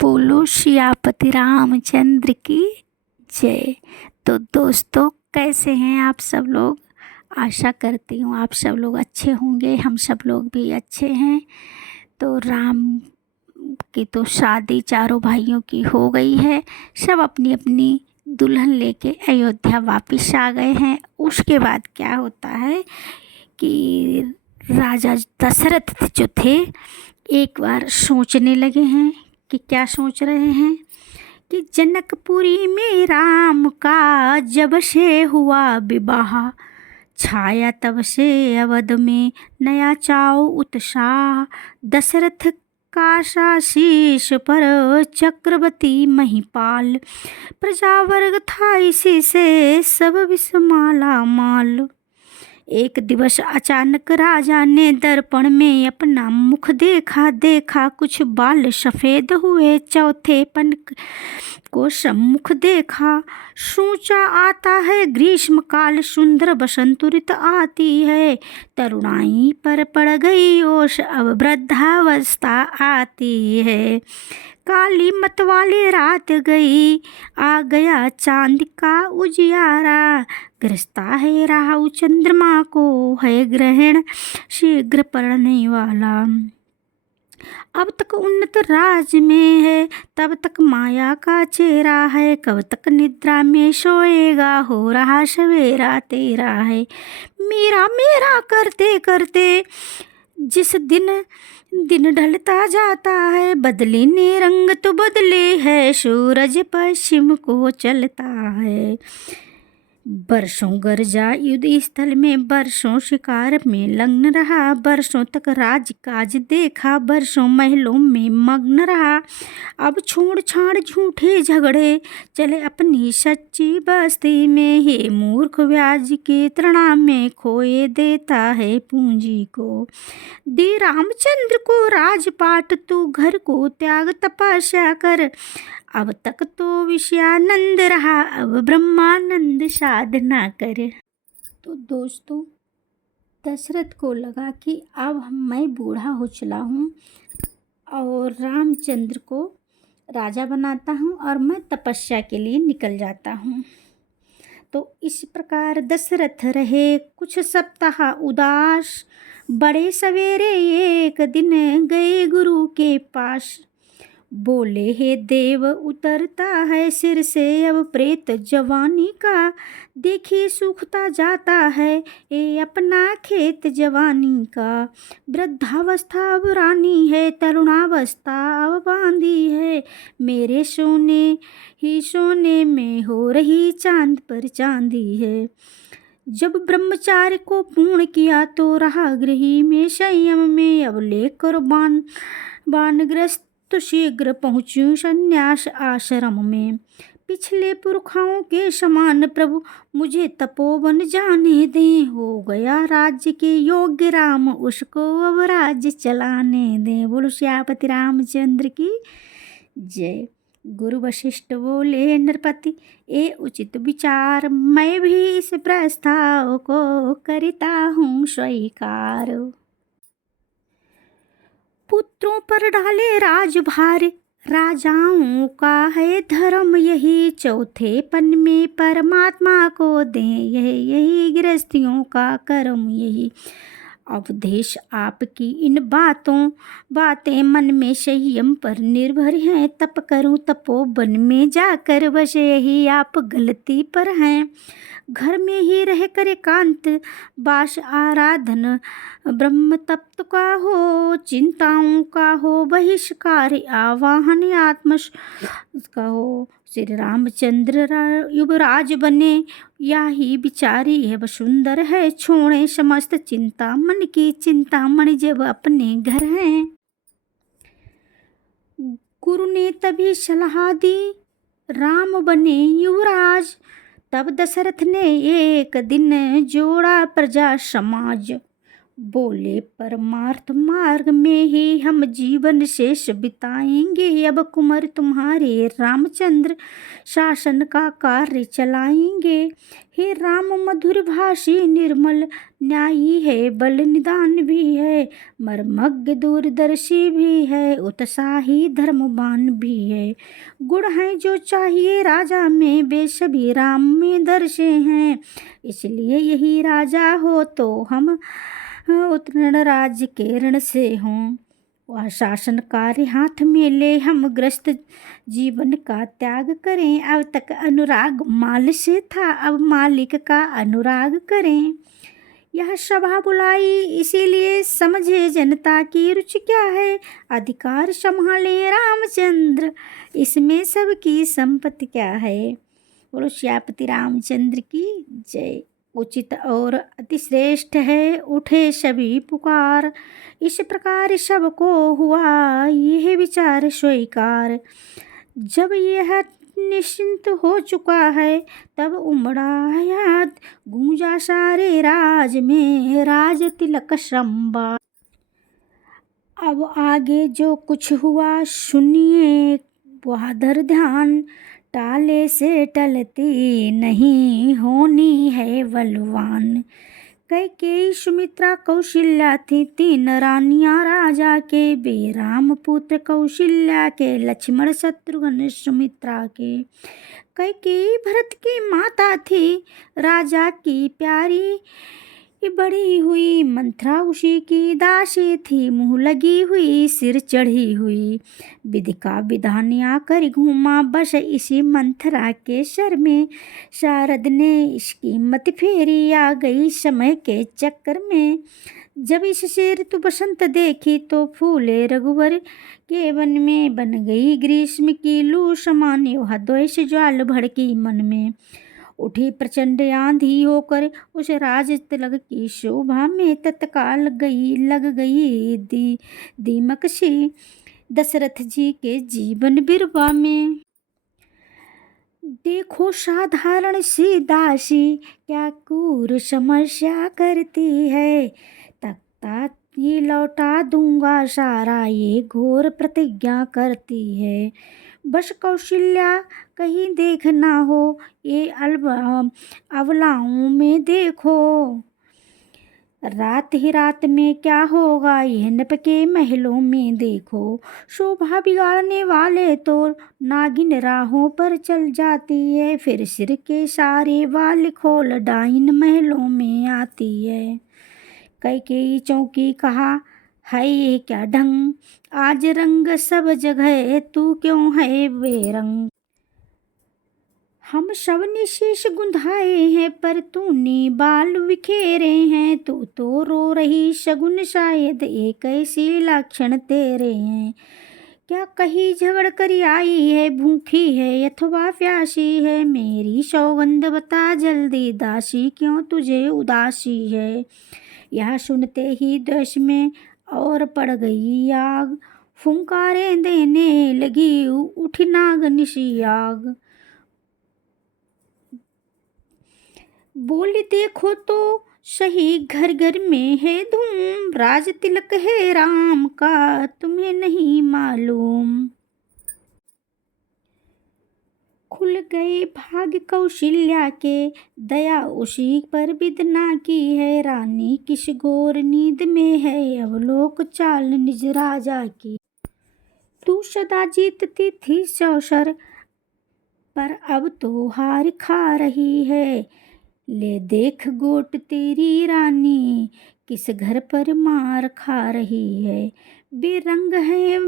बोलो सियापति रामचंद्र की जय। तो दोस्तों, कैसे हैं आप सब लोग। आशा करती हूँ आप सब लोग अच्छे होंगे, हम सब लोग भी अच्छे हैं। तो राम की तो शादी चारों भाइयों की हो गई है। सब अपनी अपनी दुल्हन लेके अयोध्या वापस आ गए हैं। उसके बाद क्या होता है कि राजा दशरथ जो थे, एक बार सोचने लगे हैं कि क्या सोच रहे हैं कि जनकपुरी में राम का जब से हुआ विवाह, छाया तब से अवध में नया चाव उत्साह। दशरथ का शीश पर चक्रवर्ती महिपाल, प्रजावर्ग था इसी से सब विस्माला माल। एक दिवस अचानक राजा ने दर्पण में अपना मुख देखा, देखा कुछ बाल सफेद हुए। चौथे पन को सम्मुख देखा, सोचा आता है ग्रीष्म काल, सुंदर बसंत ऋतु आती है। तरुणाई पर पड़ गई ओस, अब वृद्धावस्था आती है। काली मत वाली रात गई, आ गया चांद का उजियारा। ग्रस्ता है राहु चंद्रमा को, है ग्रहण शीघ्र पड़ने वाला। अब तक उन्नत राज में है, तब तक माया का चेहरा है। कब तक निद्रा में सोएगा, हो रहा सवेरा तेरा है। मेरा मेरा करते करते जिस दिन दिन ढलता जाता है, बदले ने रंग तो बदले है, सूरज पश्चिम को चलता है। बरसों गरजा युद्ध स्थल में, बरसों शिकार में लग्न रहा। बरसों तक राज काज देखा, बरसों महलों में मग्न रहा। अब छोड़ छाड़ झूठे झगड़े, चले अपनी सच्ची बस्ती में। हे मूर्ख व्याज के तृणा में, खोए देता है पूंजी को। दे रामचंद्र को राजपाट, तू घर को त्याग तपस्या कर। अब तक तो विषयानंद रहा, अब ब्रह्मानंद साधना कर। तो दोस्तों, दशरथ को लगा कि अब मैं बूढ़ा हो चला हूँ और रामचंद्र को राजा बनाता हूँ और मैं तपस्या के लिए निकल जाता हूँ। तो इस प्रकार दशरथ रहे कुछ सप्ताह उदास। बड़े सवेरे एक दिन गए गुरु के पास, बोले हे देव उतरता है सिर से अब प्रेत जवानी का। देखिए सूखता जाता है ये अपना खेत जवानी का। वृद्धावस्था अब रानी है, तरुणावस्था अब बांधी है। मेरे सोने ही सोने में हो रही चांद पर चांदी है। जब ब्रह्मचार्य को पूर्ण किया तो रहा गृही में संयम में। अब लेकर बानग्रस्त तो शीघ्र पहुँचूं संन्यास आश्रम में। पिछले पुरखाओं के समान प्रभु मुझे तपोवन जाने दें। हो गया राज्य के योग्य राम, उसको अब राज्य चलाने दें। बोलो सियापति रामचंद्र की जय। गुरु वशिष्ठ बोले नरपति ए उचित विचार, मैं भी इस प्रस्ताव को करता हूँ स्वीकार। पुत्रों पर डाले राजभार, राजाओं का है धर्म यही। चौथे पन में परमात्मा को दें, यही गृहस्थियों का कर्म यही। उपदेश आपकी इन बातें मन में संयम पर निर्भर हैं। तप करूं तपोवन में जाकर, बस यही आप गलती पर हैं। घर में ही रह कर एकांत वास, आराधन ब्रह्म तत्व का हो। चिंताओं का हो बहिष्कार, आवाहन आत्म का हो। श्री रामचंद्र युवराज बने, यही विचारी है सुंदर है। छोड़े समस्त चिंता मन की, चिंता मन जब अपने घर हैं। गुरु ने तभी सलाह दी, राम बने युवराज। तब दशरथ ने एक दिन जोड़ा प्रजा समाज, बोले परमार्थ मार्ग में ही हम जीवन शेष बिताएंगे। अब कुंवर तुम्हारे रामचंद्र शासन का कार्य चलाएंगे। हे राम मधुर भाषी निर्मल न्यायी है, बल निदान भी है, मर्मज्ञ दूरदर्शी भी है, उत्साही धर्मवान भी है। गुण हैं जो चाहिए राजा में, वे सभी राम में दर्शे हैं। इसलिए यही राजा हो तो हम उत्तीर्ण राज्य के ऋण से हों। वह शासन कार्य हाथ में ले हम ग्रस्त जीवन का त्याग करें। अब तक अनुराग माल से था, अब मालिक का अनुराग करें। यह सभा बुलाई इसीलिए समझे जनता की रुचि क्या है। अधिकार संभाले रामचंद्र, इसमें सबकी संपत्ति क्या है। बोलो श्यापति रामचंद्र की जय। उचित और अतिश्रेष्ठ है उठे सभी पुकार, इस प्रकार सबको हुआ यह विचार स्वीकार। जब यह निश्चिंत हो चुका है तब उमड़ा याद, गूंजा सारे राज में राज तिलक संवाद। अब आगे जो कुछ हुआ सुनिए वह धर ध्यान, टाले से टलती नहीं होनी है बलवान। कैकेयी सुमित्रा कौशल्या थी तीन रानियां राजा के, वे राम पुत्र कौशल्या के, लक्ष्मण शत्रुघ्न सुमित्रा के। कैकेयी भरत की माता थी, राजा की प्यारी बड़ी हुई, मंथरा उसी की दासी थी, मुँह लगी हुई सिर चढ़ी हुई। विधि का विधान आकर घूमा बस इसी मंथरा के सर में, शारद ने इसकी मत फेरी आ गई समय के चक्कर में। जब इससे ऋतु बसंत देखी तो फूले रघुवर के वन में, बन गई ग्रीष्म की लू समान वह द्वेष ज्वाल भड़की मन में। उठी प्रचंड आंधी होकर उस राज तिलक की शोभा में, तत्काल लग गई दीमक सी दशरथ जी के जीवन बिरवा में। देखो साधारण सी दासी क्या क्रूर समस्या करती है, तख्ता ये लौटा दूंगा सारा ये घोर प्रतिज्ञा करती है। बस कौशल्या कहीं देख ना हो ये अबलाओं में देखो, रात ही रात में क्या होगा यह नप के महलों में देखो। शोभा बिगाड़ने वाले तो नागिन राहों पर चल जाती है, फिर सिर के सारे बाल खोल डाइन महलों में आती है। कैकेयी चौंकी कहा है ये क्या ढंग, आज रंग सब जगह तू क्यों है बेरंग। हम सब ने शीश गुंधाए हैं पर तूने बाल बिखेरे हैं, तू तो रो रही शगुन शायद एक ऐसी लक्षण तेरे हैं। क्या कहीं झगड़ कर आई है, भूखी है अथवा प्यासी है, मेरी सौगंध बता जल्दी दासी क्यों तुझे उदासी है। यह सुनते ही देश में और पड़ गई आग, फुंकारें देने लगी उठी नाग निशी आग। बोली देखो तो सही घर घर में है धूम, राज तिलक है राम का तुम्हें नहीं मालूम। खुल गए भाग कौशल्या के, दया उसी पर बिदना की है, रानी किस घोर नींद में है अवलोक चाल निज राजा की। तू सदा जीतती थी सौसर पर अब तो हार खा रही है, ले देख गोट तेरी रानी किस घर पर मार खा रही है। बेरंग है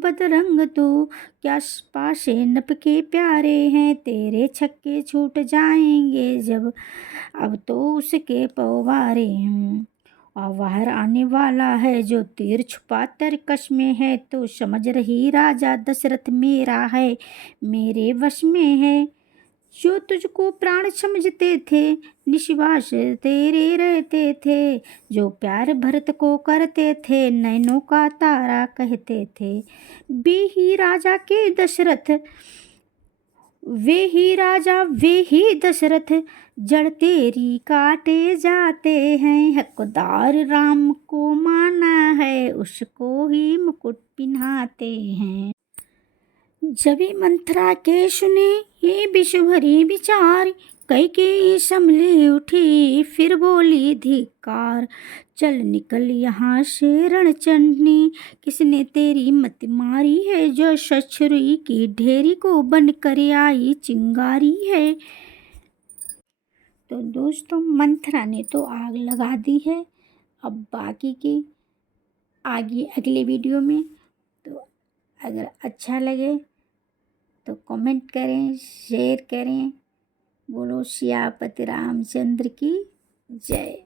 बदरंग तू क्या पाशे नप के प्यारे हैं, तेरे छक्के छूट जाएंगे जब अब तो उसके पवारे हूँ। और बाहर आने वाला है जो तीर छुपा तरकश में है, तो समझ रही राजा दशरथ मेरा है मेरे वश में है। जो तुझको प्राण समझते थे निश्वास तेरे रहते थे, जो प्यार भरत को करते थे नैनों का तारा कहते थे। वे ही राजा के दशरथ वे ही राजा वे ही दशरथ, जड़ तेरी काटे जाते हैं। हकदार राम को माना है, उसको ही मुकुट पिन्हाते हैं। जबी मंथरा के सुने ये विष भरी विचार, कैकेयी संभली उठी फिर बोली धिक्कार। चल निकल यहाँ से रणचंडी, किसने तेरी मत मारी है। जो छुरी की ढेरी को बन कर आई चिंगारी है। तो दोस्तों मंथरा ने तो आग लगा दी है। अब बाकी की आगे अगले वीडियो में। तो अगर अच्छा लगे तो कमेंट करें, शेयर करें। बोलो सियापति रामचंद्र की जय।